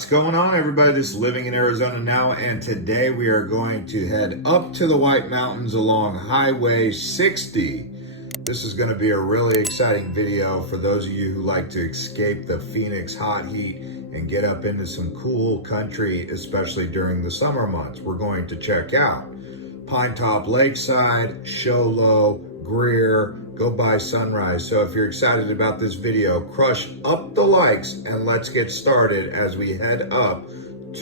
What's going on, everybody? This is Living in Arizona Now, and today we are going to head up to the White Mountains along Highway 60. This is going to be a really exciting video for those of you who like to escape the Phoenix hot heat and get up into some cool country, especially during the summer months. We're going to check out Pinetop Lakeside, Show Low, Greer, go by Sunrise. So if you're excited about this video, crush up the likes and let's get started as we head up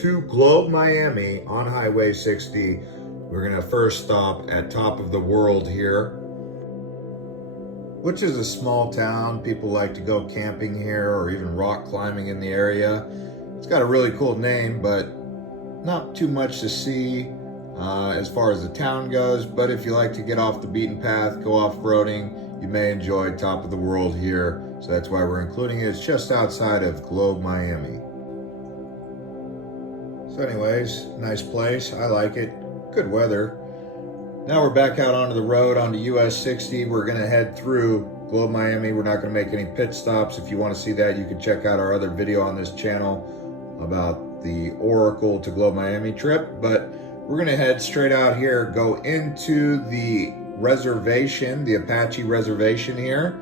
to Globe, Miami on Highway 60. We're gonna first stop at Top of the World here, which is a small town. People like to go camping here or even rock climbing in the area. It's got a really cool name, but not too much to see as far as the town goes. But if you like to get off the beaten path, go off-roading, you may enjoy Top of the World here. So that's why we're including it. It's just outside of Globe, Miami. So anyways, nice place. I like it. Good weather. Now we're back out onto the road onto US 60. We're gonna head through Globe, Miami. We're not gonna make any pit stops. If you wanna see that, you can check out our other video on this channel about the Oracle to Globe, Miami trip. But we're gonna head straight out here, go into the reservation, the Apache Reservation here,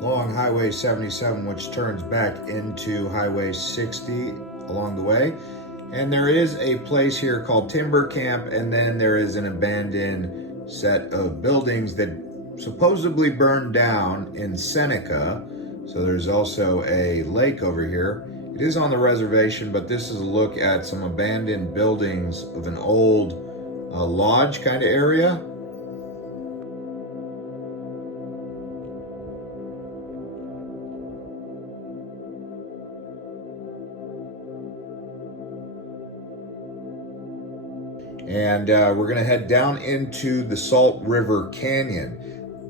along Highway 77, which turns back into Highway 60 along the way. And there is a place here called Timber Camp, and then there is an abandoned set of buildings that supposedly burned down in Seneca. So there's also a lake over here. It is on the reservation, but this is a look at some abandoned buildings of an old lodge kind of area. And we're gonna head down into the Salt River Canyon.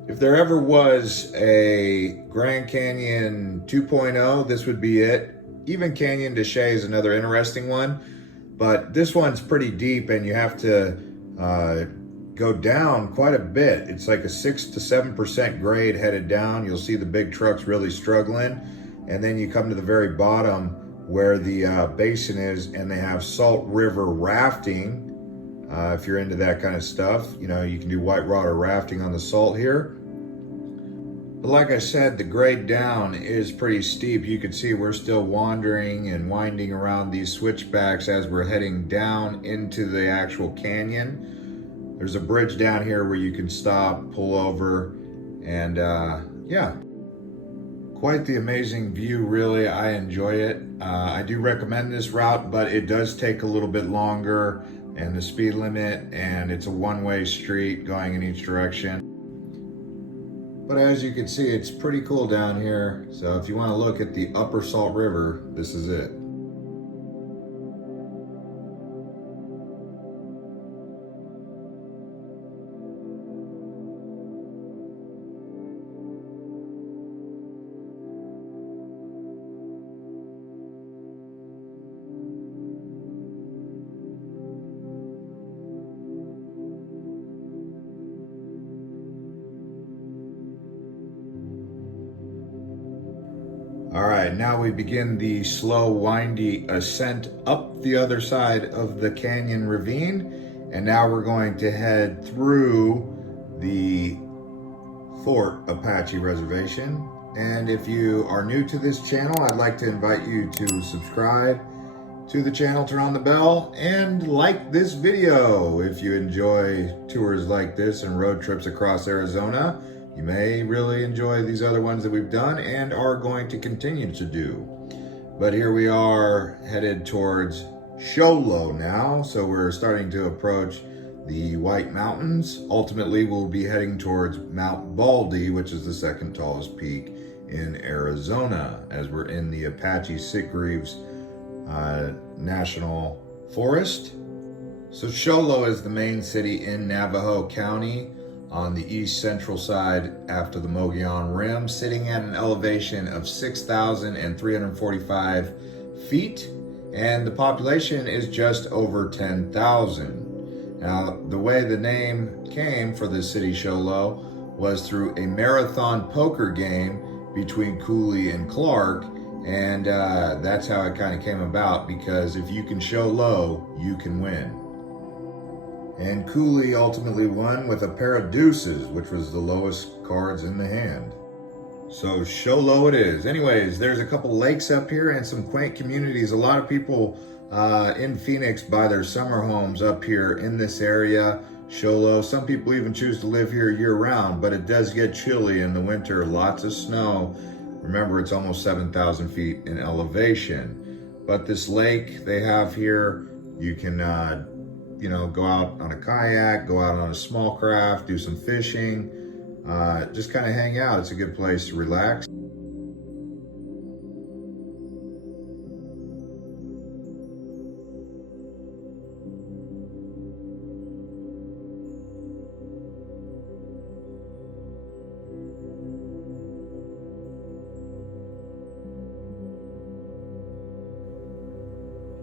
If there ever was a Grand Canyon 2.0, this would be it. Even Canyon de Chelly is another interesting one, but this one's pretty deep and you have to go down quite a bit. It's like a 6 to 7% grade headed down. You'll see the big trucks really struggling. And then you come to the very bottom where the basin is, and they have Salt River rafting. If you're into that kind of stuff, you know, you can do white water rafting on the salt here. But like I said, the grade down is pretty steep. You can see we're still wandering and winding around these switchbacks as we're heading down into the actual canyon. There's a bridge down here where you can stop, pull over, and yeah, quite the amazing view, really. I enjoy it. I do recommend this route, but it does take a little bit longer, and the speed limit, and it's a one-way street going in each direction. But as you can see, it's pretty cool down here. So if you want to look at the upper Salt River, this is it. All right, now we begin the slow, windy ascent up the other side of the canyon ravine. And now we're going to head through the Fort Apache Reservation. And if you are new to this channel, I'd like to invite you to subscribe to the channel, turn on the bell, and like this video. If you enjoy tours like this and road trips across Arizona, you may really enjoy these other ones that we've done and are going to continue to do. But here we are headed towards Show Low now. So we're starting to approach the White Mountains. Ultimately, we'll be heading towards Mount Baldy, which is the second tallest peak in Arizona, as we're in the Apache Sitgreaves National Forest. So Show Low is the main city in Navajo County, on the east central side after the Mogollon Rim, sitting at an elevation of 6,345 feet, and the population is just over 10,000. Now, the way the name came for the city Show Low was through a marathon poker game between Cooley and Clark, And that's how it kind of came about, because if you can show low, you can win. And Cooley ultimately won with a pair of deuces, which was the lowest cards in the hand. So show low it is. Anyways, there's a couple lakes up here and some quaint communities. A lot of people in Phoenix buy their summer homes up here in this area. Show low. Some people even choose to live here year round, but it does get chilly in the winter. Lots of snow. Remember, it's almost 7,000 feet in elevation. But this lake they have here, you can go out on a kayak, go out on a small craft, do some fishing, just kind of hang out. It's a good place to relax.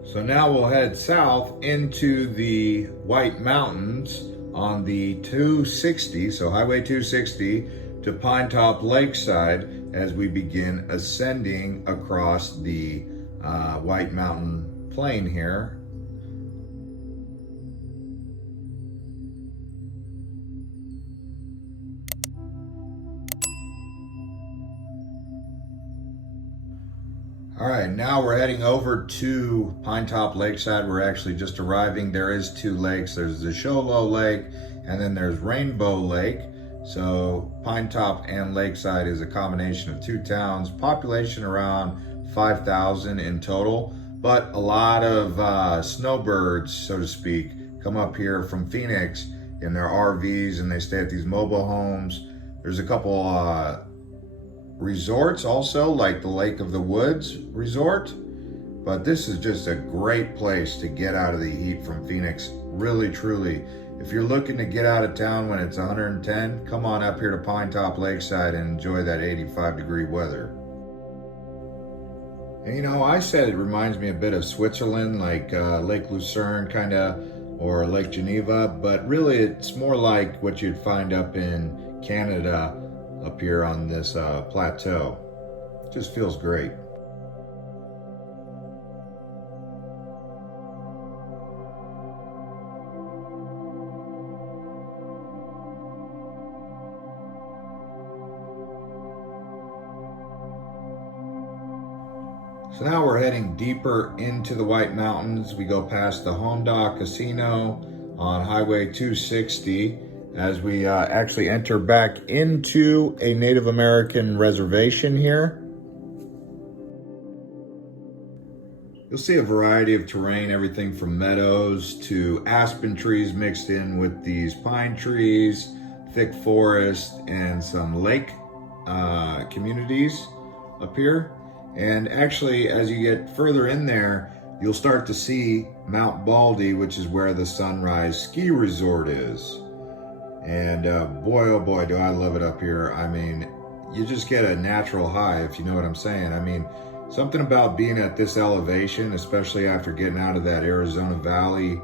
So now we'll head south into the White Mountains on the 260, so Highway 260 to Pinetop Lakeside, as we begin ascending across the White Mountain plain here. All right, now we're heading over to Pinetop Lakeside. We're actually just arriving. There is two lakes. There's the Show Low Lake, and then there's Rainbow Lake. So Pinetop and Lakeside is a combination of two towns, population around 5,000 in total, but a lot of snowbirds, so to speak, come up here from Phoenix in their RVs, and they stay at these mobile homes. There's a couple resorts also, like the Lake of the Woods resort, but this is just a great place to get out of the heat from Phoenix. Really, truly, if you're looking to get out of town when it's 110, come on up here to Pinetop Lakeside and enjoy that 85-degree weather. And I said it reminds me a bit of Switzerland, like Lake Lucerne kind of, or Lake Geneva, but really it's more like what you'd find up in Canada up here on this plateau. Just feels great. So now we're heading deeper into the White Mountains. We go past the Honda Casino on Highway 260 as we actually enter back into a Native American reservation here. You'll see a variety of terrain, everything from meadows to aspen trees mixed in with these pine trees, thick forest, and some lake communities up here. And actually, as you get further in there, you'll start to see Mount Baldy, which is where the Sunrise Ski Resort is. And boy, oh boy, do I love it up here. I mean, you just get a natural high, if you know what I'm saying. I mean, something about being at this elevation, especially after getting out of that Arizona Valley,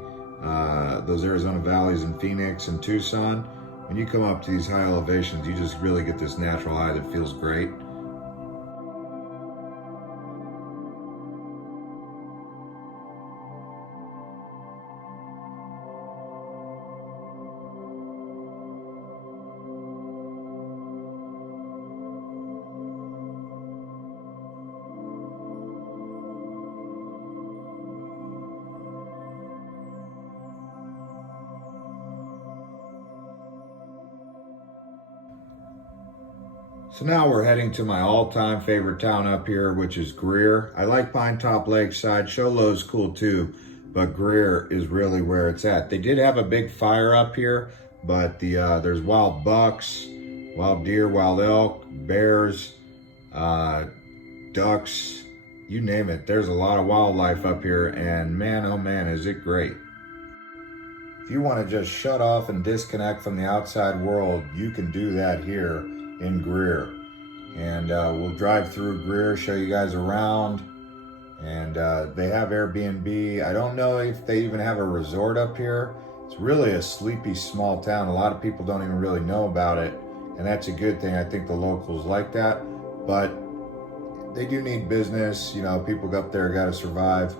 those Arizona valleys in Phoenix and Tucson, when you come up to these high elevations, you just really get this natural high that feels great. So now we're heading to my all-time favorite town up here, which is Greer. I like Pinetop Lakeside. Show Low's cool too, but Greer is really where it's at. They did have a big fire up here, but there's wild bucks, wild deer, wild elk, bears, ducks, you name it. There's a lot of wildlife up here, and man, oh man, is it great. If you want to just shut off and disconnect from the outside world, you can do that here in Greer. And we'll drive through Greer, show you guys around. And they have Airbnb. I don't know if they even have a resort up here. It's really a sleepy small town. A lot of people don't even really know about it, and that's a good thing. I think the locals like that. But they do need business. You know, people up there got to survive.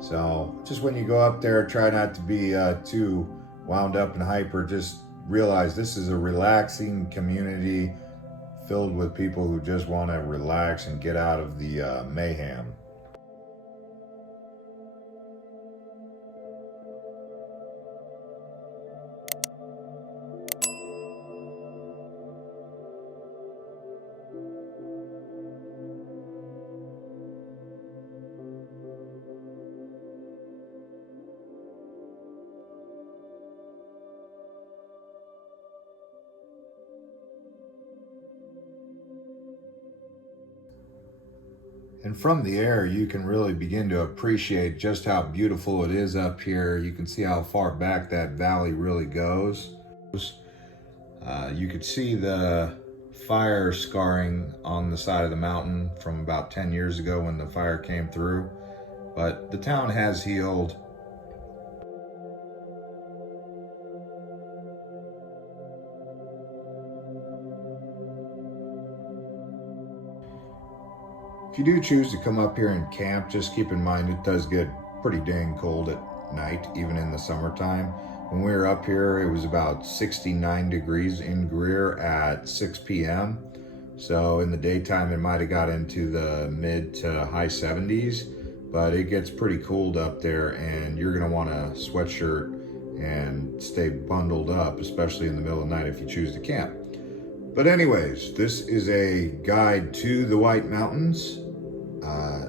So just when you go up there, try not to be too wound up and hyper. Just realize this is a relaxing community filled with people who just want to relax and get out of the mayhem. And from the air, you can really begin to appreciate just how beautiful it is up here. You can see how far back that valley really goes. You could see the fire scarring on the side of the mountain from about 10 years ago when the fire came through. But the town has healed. If you do choose to come up here and camp, just keep in mind it does get pretty dang cold at night, even in the summertime. When we were up here, it was about 69 degrees in Greer at 6 p.m. So in the daytime, it might have got into the mid to high 70s, but it gets pretty cold up there, and you're gonna want a sweatshirt and stay bundled up, especially in the middle of the night if you choose to camp. But anyways, this is a guide to the White Mountains.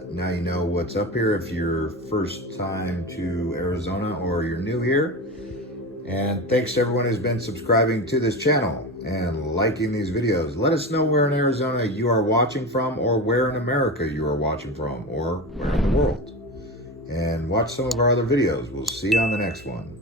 Now you know what's up here if you're first time to Arizona or you're new here. And thanks to everyone who's been subscribing to this channel and liking these videos. Let us know where in Arizona you are watching from, or where in America you are watching from, or where in the world. And watch some of our other videos. We'll see you on the next one.